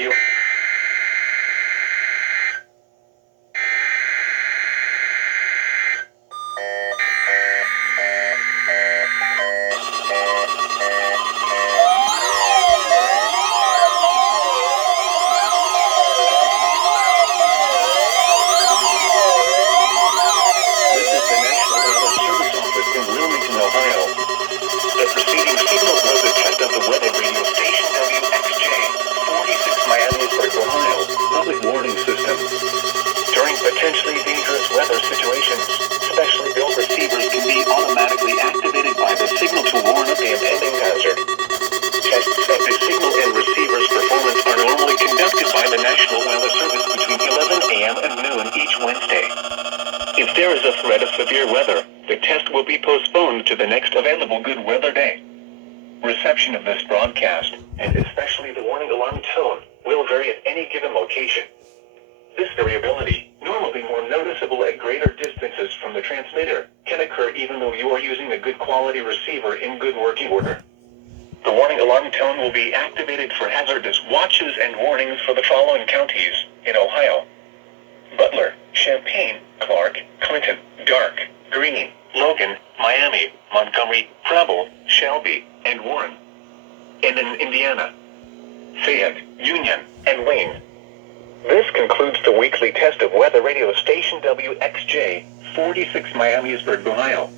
Here. This is the National Weather Service Office in Wilmington, Ohio. The preceding signal was a test of the weather radio station WXJ, 46 Miamisburg, Ohio, public warning system. During potentially dangerous weather situations, specially built receivers can be automatically activated by the signal to warn of the impending hazard. Tests of the signal and receiver's performance are normally conducted by the National Weather Service between 11 a.m. and noon each Wednesday. If there is a threat of severe weather, the test will be postponed to the next available good weather day. Reception of this broadcast, and especially the warning alarm tone, will vary at any given location. This variability, normally more noticeable at greater distances from the transmitter, can occur even though you are using a good quality receiver in good working order. The warning alarm tone will be activated for hazardous watches and warnings for the following counties in Ohio: Butler, Champaign, Clark, Clinton, Dark, Greene, Logan, Miami, Montgomery, Preble, Shelby, and Warren. And in Indiana, Fayette, Union, and Wayne. This concludes the weekly test of weather radio station WXJ, 46 Miamisburg, Ohio.